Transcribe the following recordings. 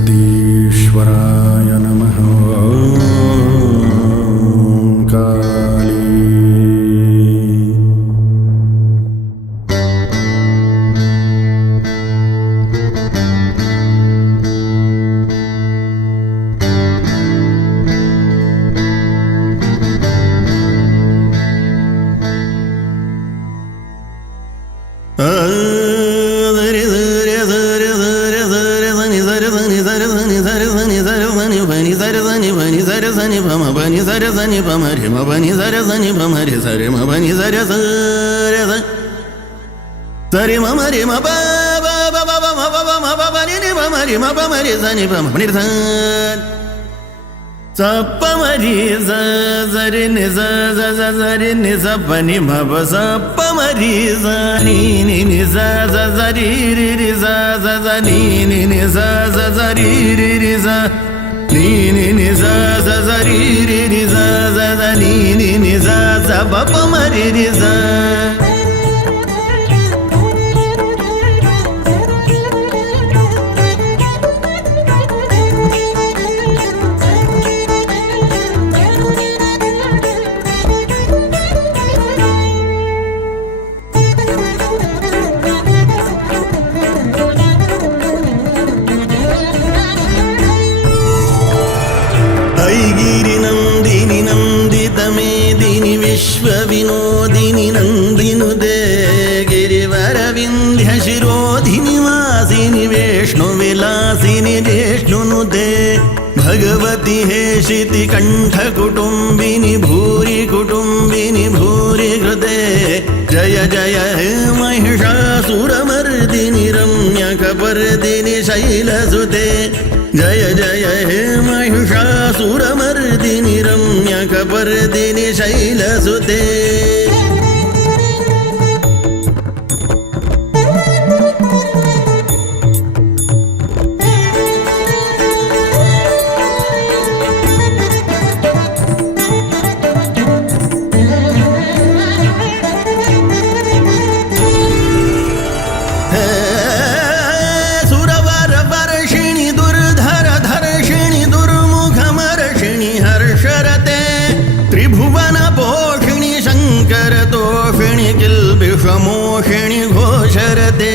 अगस्तीश्वराय नमः। काली Sari mama re ma ba ba ba ba ba ma ba ba ma ba ba ni ni ba ma re ma ba ma re za ni ba ma ni za sa pa ma re za za re ni za za za za re ni za pa ni ma ba sa pa ma re za ni ni za za za re re re za za za ni ni za za za re re re za ni za za za re re re za za za ni za za pa pa ma re re za विश्वविनोदिनि नन्दिनुदे गिरिवरविन्ध्य शिरोधिनि वासिनि वेष्णुविलासिनि जिष्णुनुदे भगवति हेशिति कण्ठकुटुम्बिनि भूरि कुटुम्बिनि भूरि कृते जय जय हे महिषासुरमर्दिनि रम्यकपर्दिनि शैलसुते जय जय हे महिषासुरमर्दिनि रम्यकपर्दिनि शैलसुते मोहिणी घोषरते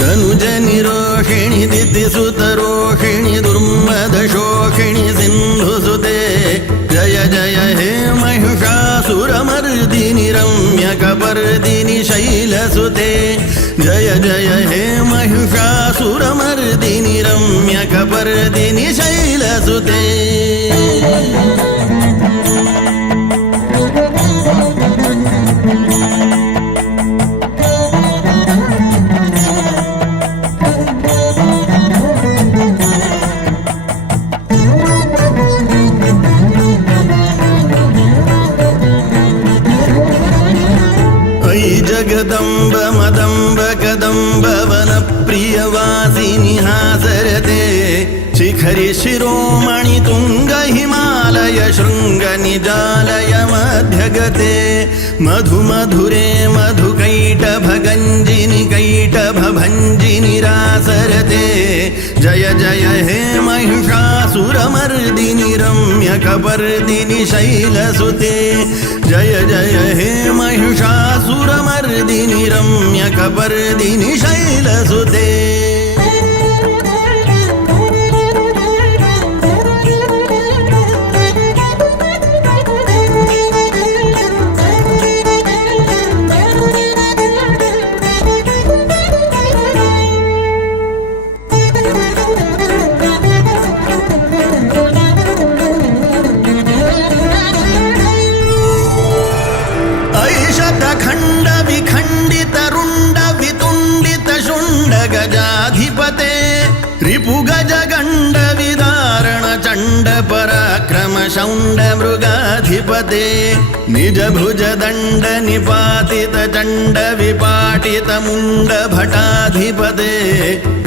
धनुजनि रोहिणी दितिसुतरोहिणी दुर्मदशोहिणी सिन्धुसुते जय जय हे महिषासुरमर्दिनि रम्यकपर्दिनि शैलसुते जय जय हे महिषासुरमर्दिनि रम्यकपर्दिनि शैलसुते जगदम्ब मदम्ब कदम्ब वन प्रियवासिनि हासरते शिखरि शिरोमणि तुंग हिमालय शृंग निजालय मध्यगते मधु मधुरे मधुकैटभ गंजिनि कैटभ भंजिनि रासरते जय जय हे महिषासुरमर्दिनि रम्यकपर्दिनि शैलसुते जय जय हे महिषासुरमर्दिनि रम्यकपर्दिनि शैलसुते खंड विखंडित रुंड वितुंडित शुंड गजाधिपते रिपु गज गंड विदारण चंड पराक्रम शौंड मृगाधिपते निज भुज दंड निपातित चंड विपाटित मुंड भटाधिपते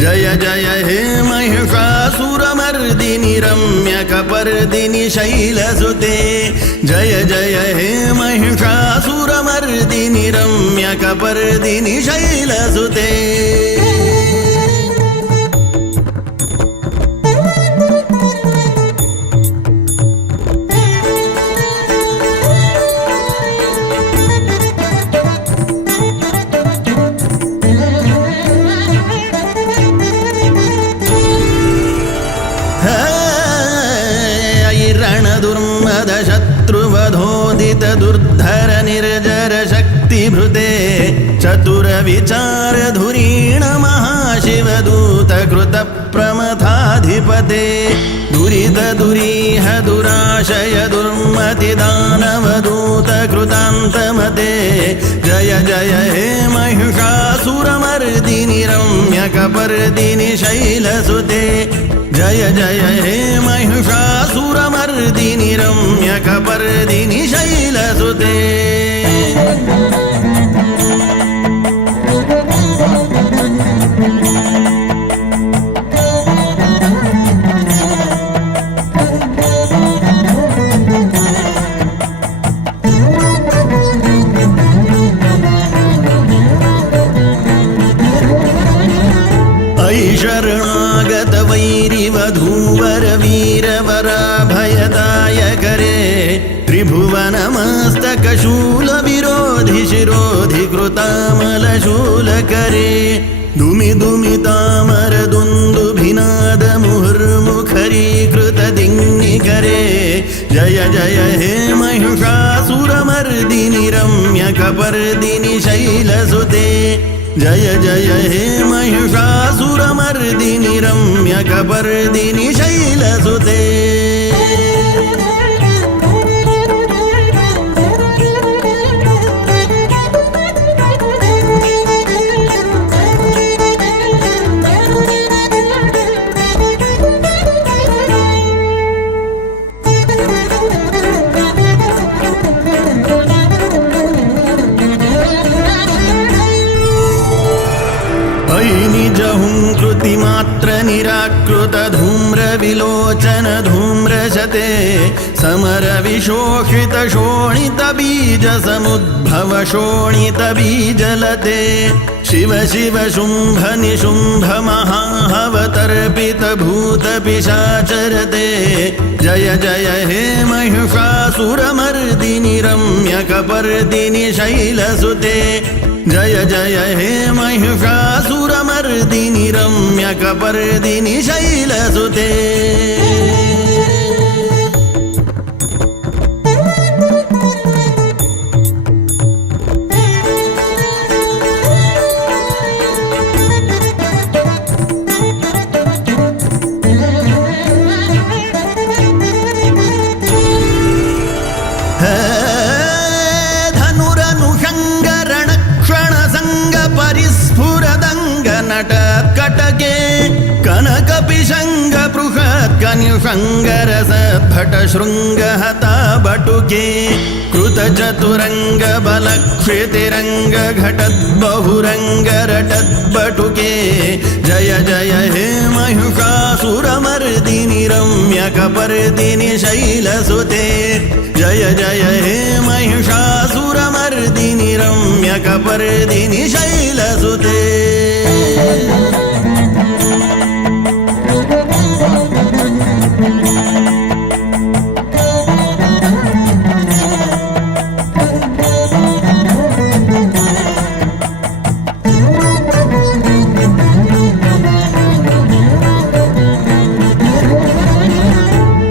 जय जय हे महिषासुरमर्दिनि रम्यकपर्दिनि शैलसुते जय जय हे महिषासुरमर्दिनि रम्यकपर्दिनि शैलसुते दुर्धर निर्जर शक्तिभृते चतुर विचार धुरीण महाशिवदूत कृत प्रमथाधिपते दुरित दुरीह दुराशय दुर्मति दानवदूत कृतान्तमते जय जय हे महिषासुरमर्दिनि रम्यकपर्दिनि शैलसुते जय जय हे महिषासुरमर्दिनि रम्यकपर्दिनि शैलसुते शरणागत वैरिवधूवर वीरवराभयदायकरे त्रिभुवनमस्तकशूल विरोधि शिरोधि कृतामलशूलकरे दुमि दुमि तामर दुन्दुभिनाद मुहुर्मुखरीकृत दिङ्निकरे जय जय हे महिषासुरमर्दिनि रम्यकपर्दिनि शैलसुते जय जय हे महिषासुरमर्दिनि रम्यकपर्दिनि शैलसुते कृतिमात्र निराकृत धूम्र विलोचन धूम्रशते समर विशोषित शोणित बीज समुद्भव शोणित बीजलते शिव शिव शुंभ निशुंभ महाहवतर्पित भूत पिशाचरते जय जय हे महिषासुरमर्दिनि रम्यकपर्दिनि शैलसुते जय जय हे महिषासुरमर्दिनि रम्यकपर्दिनि शैलसुते कटके कनकपिशंग पृषत् कनिषंगरसद्भट शृंगहता बटुके कृतचतुरंग बलक्षितिरंग घटत् बहुरंग रटत् बटुके जय जय हे महिषासुरमर्दिनि रम्यकपर्दिनि शैलसुते जय जय हे महिषासुरमर्दिनि रम्यकपर्दिनि शैलसुते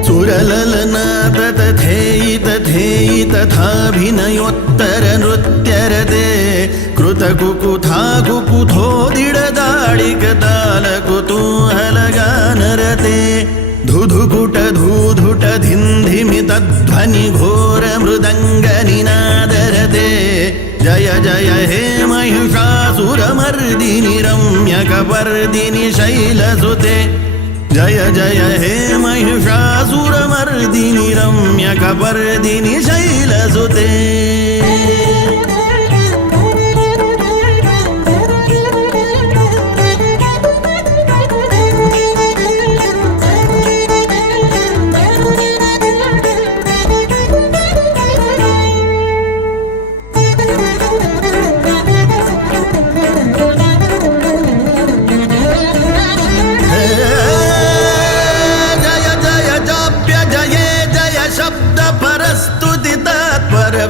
सुरललनाद तथेयि तथेयि तथाभिनयोत्तर नृत्यरते कृतकुकुथा कुकुथोदिडदाडिकताल कुतूहलगानरते धुधुकुट धूधुट धिन्धिमितध्वनि घोर मृदङ्गनिनादरते जय जय हे महिषासुरमर्दिनि रम्यकपर्दिनि शैलसुते जय जय हे महिषासुरमर्दिनि रम्यकपर्दिनि शैलसुते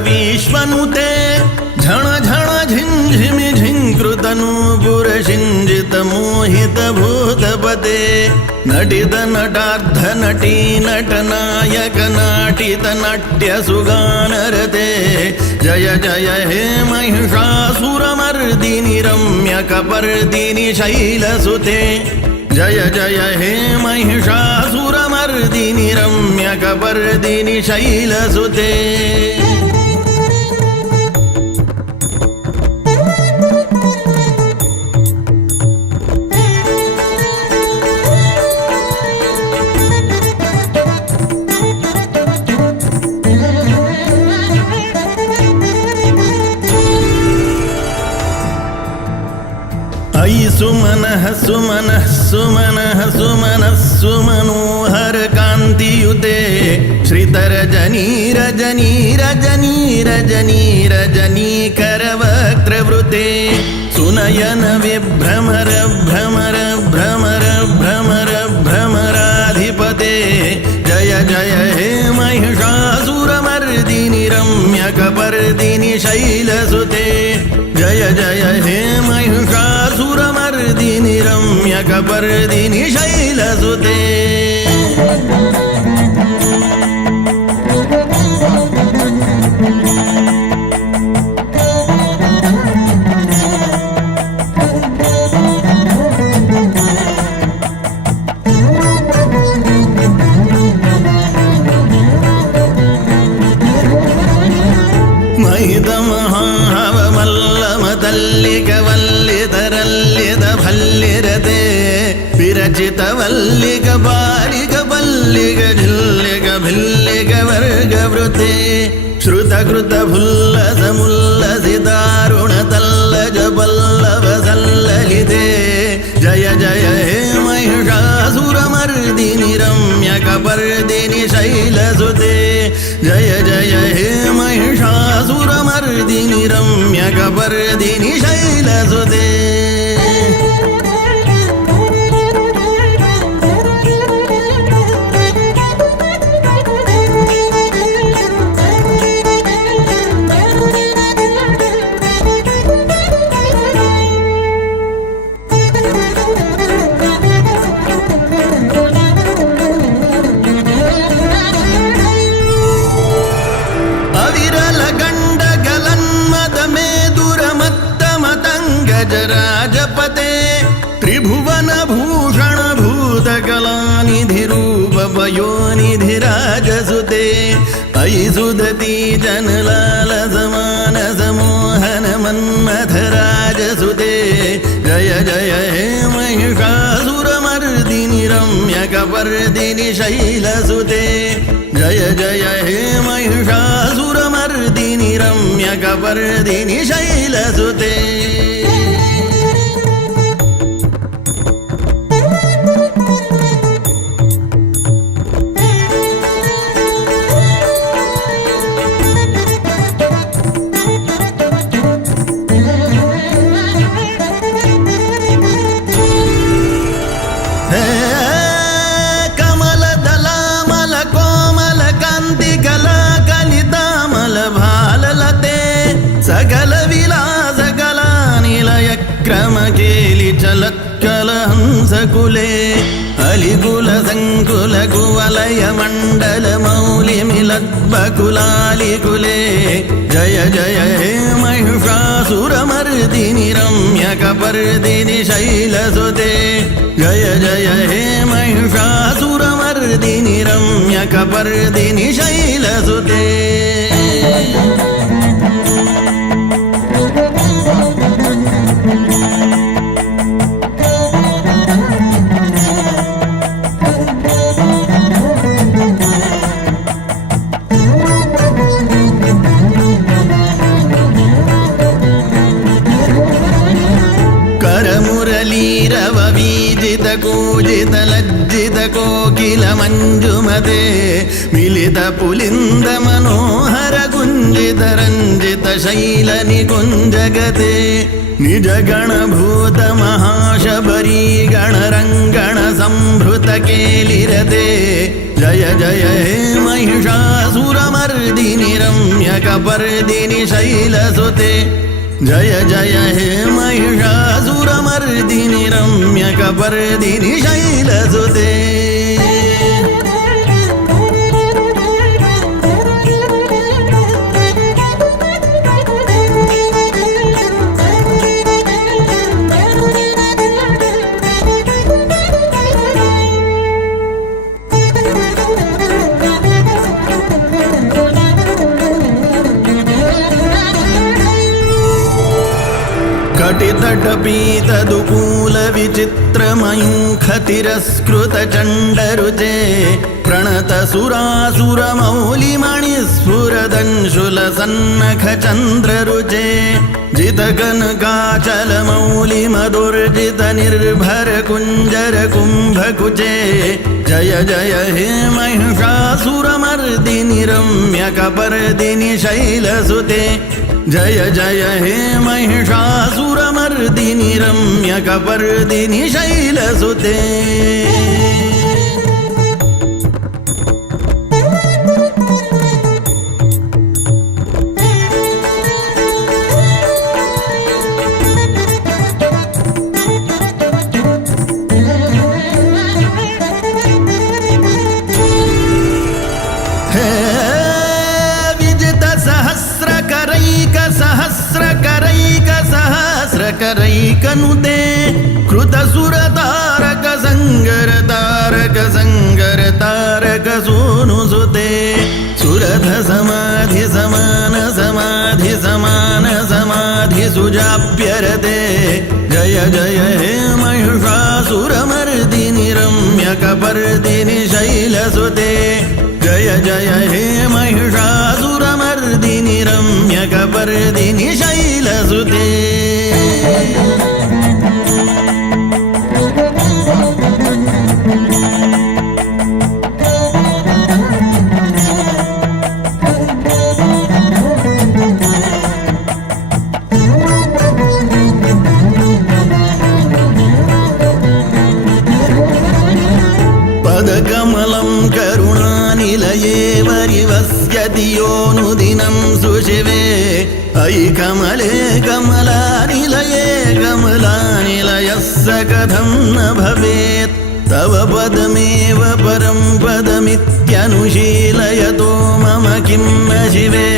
विश्वनुते झण झण झिंझिमि झिंकृतनूपुर शिंजित मोहित भूतपते ನಟಿತ ನಟಾರ್ಧ ನಟಿ ನಟನಾಯಕ ನಾಟಿತ ನಾಟ್ಯ ಸುಗಾನರತೆ ಜಯ ಜಯ ಹೇ ಮಹಿಷಾಸುರಮರ್ದಿನಿ ರಮ್ಯಕಪರ್ದಿನಿ ಶೈಲಸುತೆ ಜಯ ಜಯ ಹೇ ಮಹಿಷಾಸುರಮರ್ದಿನಿ ರಮ್ಯಕಪರ್ದಿನಿ ಶೈಲಸುತೆ ಸುಮನಃ ಸುಮನಃ ಸುಮನಃ ಸುಮನಃ ಸುಮನೋಹರ ಕಾಂತಿಯುತೆ ಶ್ರೀತರ ಜನಿ ರಜನಿ ರಜನಿ ರಜನಿ ರಜನೀಕರವಕ್ತ್ರವೃತೆ ಸುನಯನ ವಿಭ್ರಮರ ಭ್ರಮರ ಭ್ರಮರ ಭ್ರಮರ ಭ್ರಮರಾಧಿಪತೆ ಜಯ ಜಯ ಹೇ ಮಹಿಷಾಸುರಮರ್ದಿನಿ ರಮ್ಯಕಪರ್ದಿನಿ ಶೈಲಸುತೆ ಜಯ ಜಯ ಹೇ ಮಹಿಷಾಸುರಮರ್ದಿನಿ ರಮ್ಯಕಪರ್ದಿನಿ ಶೈಲಸುತೆ ಮಲ್ಲಿಗವಲ್ಲಿದರಲ್ಲಿದ ಭಲ್ಲಿರದೆ ವಿರಚಿತ ವಲ್ಲಿಗ ಬಾಲಿಗ ಬಲ್ಲಿಗ ಜಿಲ್ಲಿಗ ಭಿಲ್ಲಿಗ ವರ್ಗ ವೃತೆ ಶ್ರುತಕೃತ ಭುಲ್ಲಸ ಮುಲ್ಲಸಿದಾರುಣ ತಲ್ಲಜ ಪಲ್ಲವ ಸಲ್ಲಲಿದೆ ಜಯ ಜಯ ಹೇ ಮಹಿಷಾಸುರಮರ್ದಿನಿ ರಮ್ಯಕಪರ್ದಿನಿ ಶೈಲಸುತೆ ಜಯ ಜಯ ಹೇ ಮಹಿಷಾಸುರಮರ್ದಿನಿ ರಮ್ಯಕಪರ್ದಿನಿ ಶೈಲಸುತೆ ರಾಜಪತೆ ತ್ರಿಭುವನ ಭೂಷಣ ಭೂತಕಲಾನಿಧಿ ರೂಪ ಪಯೋನಿಧಿ ರಾಜಸುತೆ ಐಸುದತಿ ಜನಲಾಲ ಸಮಾನ ಸಮೋಹನ ಮನ್ಮಥ ರಾಜಸುತೆ ಜಯ ಜಯ ಹೇ ಮಹಿಷಾಸುರಮರ್ದಿನಿ ರಮ್ಯಕಪರ್ದಿನಿ ಶೈಲಸುತೆ ಜಯ ಜಯ ಹೇ ಮಹಿಷಾಸುರಮರ್ದಿನಿ ರಮ್ಯಕಪರ್ದಿನಿ ಶೈಲಸುತೆ ಸಕಲ ವಿಲಾಸ ಕಲಾನಿಲಯ ಕ್ರಮ ಕೇಲಿ ಚಲತ್ಕಲ ಹಂಸಕುಲೆ ಅಲಿಕುಲ ಸಂಕುಲ ಕುವಲಯ ಮಂಡಲ ಮೌಲಿ ಮಿಲದ್ಬಕುಲಾಲಿಕುಲೆ ಜಯ ಜಯ ಹೇ ಮಹಿಷಾಸುರಮರ್ದಿನಿ ರಮ್ಯಕಪರ್ದಿನಿ ಶೈಲಸುತೆ ಜಯ ಜಯ ಹೇ ಮಹಿಷಾಸುರಮರ್ದಿನಿ ರಮ್ಯಕಪರ್ದಿನಿ ಶೈಲಸುತೆ ಕರಮುರಲೀರವ ವೀಜಿತ ಕೂಜಿತ ಲಜ್ಜಿತ ಕೋಕಿಲ ಮಂಜುಮತೆ ಮಿಲಿತ ಪುಲಿಂದ ಮನೋಹರ ಗುಂಜಿತ ರಂಜಿತ ಶೈಲ ನಿಕುಂಜಗತೆ ನಿಜ ಗಣಭೂತ ಮಹಾಶಬರಿ ಗಣರಂಗಣ ಸಂಭೃತ ಕೇಲಿರತೆ ಜಯ ಜಯ ಹೇ ಮಹಿಷಾಸುರಮರ್ದಿನಿ ರಮ್ಯಕಪರ್ದಿನಿ ಶೈಲಸುತೆ जय जय हे महिषासुरमर्दिनि रम्यकपर्दिनि शैलसुते कटितटपीतदुकूलविचित्रमयूखतिरस्कृतचण्डरुचे प्रणतसुरासुरमौलिमणिस्फुरदंशुलसन्नखचन्द्ररुचे जितकनकाचलमौलिमदुर्जितनिर्भरकुञ्जरकुम्भकुचे जय जय हे महिषासुरमर्दिनि रम्यकपर्दिनि शैलसुते जय जय हे महिषासुरमर्दिनि रम्यकपर्दिनि शैलसुते सहस्रकरैकनुते कृतसुरतारक संगर सोनुसुते सुरथ समाधि समान सुजाप्यरते जय जय हे महिषासुरमर्दिनि रम्यकपर्दिनि शैलसुते जय जय हे महिषासुरमर्दिनि रम्यकपर्दिनि शैलसुते पदकमलं करुणानिलये वरिवस्यति योऽनुदिनं सुशिवे अयि कमले कमलानिलये कमलानिलयः स कथं न भवेत् तव पदमेव परं पदमित्यनुशीलयतो मम किं न शिवे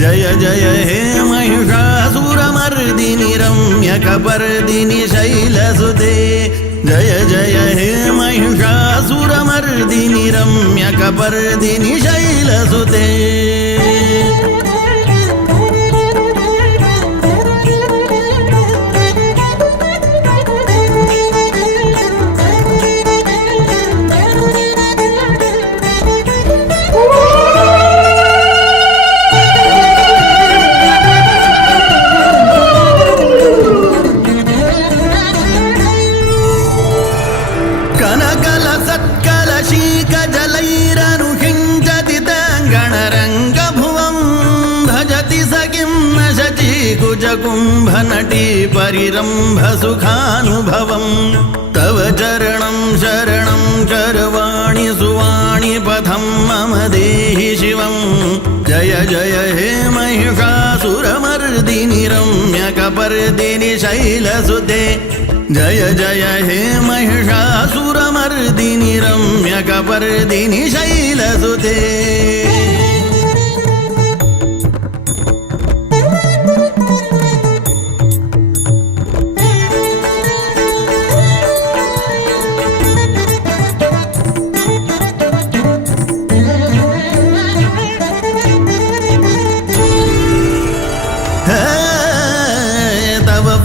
जय जय हे महिषासुरमर्दिनि रम्यकपर्दिनि शैलसुते जय जय हे महिषासुरमर्दिनि रम्यकपर्दिनि शैलसुते कुंभनटी परिरंभ सुखानुभवं तव चरणं शरणं करवाणि सुवाणि पथं मम देहि शिवं जय जय हे महिषासुरमर्दिनि रम्यकपर्दिनि शैलसुते जय जय हे महिषासुरमर्दिनि रम्यकपर्दिनि शैलसुते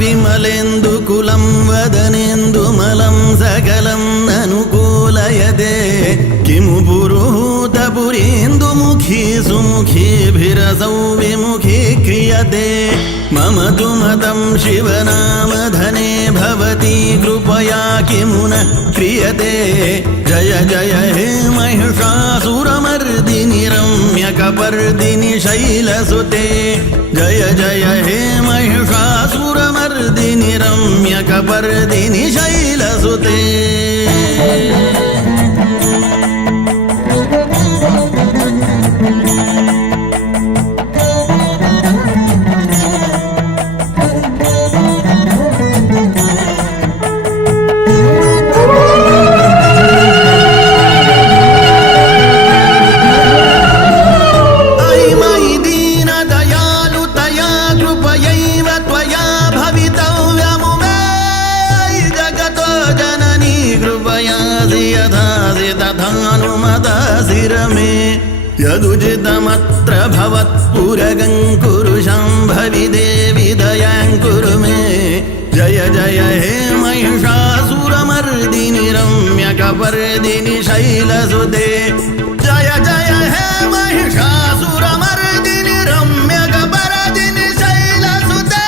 विमलेन्दुकुलं वदनेन्दुमलं सकलं अनुकूलयते किमु पुरुहूतपुरेन्दुमुखी सुमुखीभिरसौ विमुखी क्रियते मम तु मतं शिवनामधने भवती कृपया किमु न क्रियते जय जय हे महिषासुरमर्दिनि रम्यकपर्दिनि शैलसुते जय जय हे महिषासुरमर्दिनि रम्यकपर्दिनि शैलसुते यदासि यदासि तथानुमदासि रमे यदुचितमत्र भवत्पुरगं कुरु शाम्भवि देवि दयां कुरु मे जय जय हे महिषासुरमर्दिनि रम्यकपर्दिनि शैलसुते जय जय हे महिषासुरमर्दिनि रम्यकपर्दिनि शैलसुते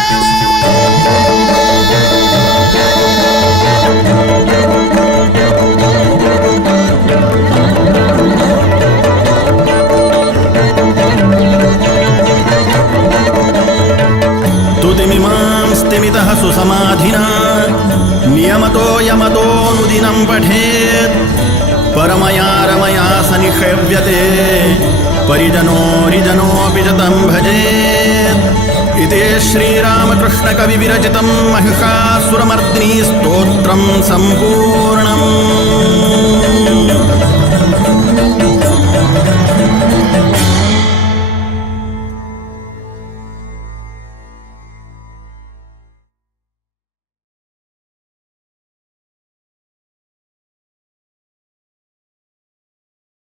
तुतिमिमां स्तिमितः सुसमाधिना नियमतो यमतोऽनुदिनं पठेत् परमया रमया सनिषेव्यते परिजनोऽपि च तं भजेत् इति श्रीरामकृष्णकविविरचितं महिषासुरमर्दिनी स्तोत्रं सम्पूर्णम्।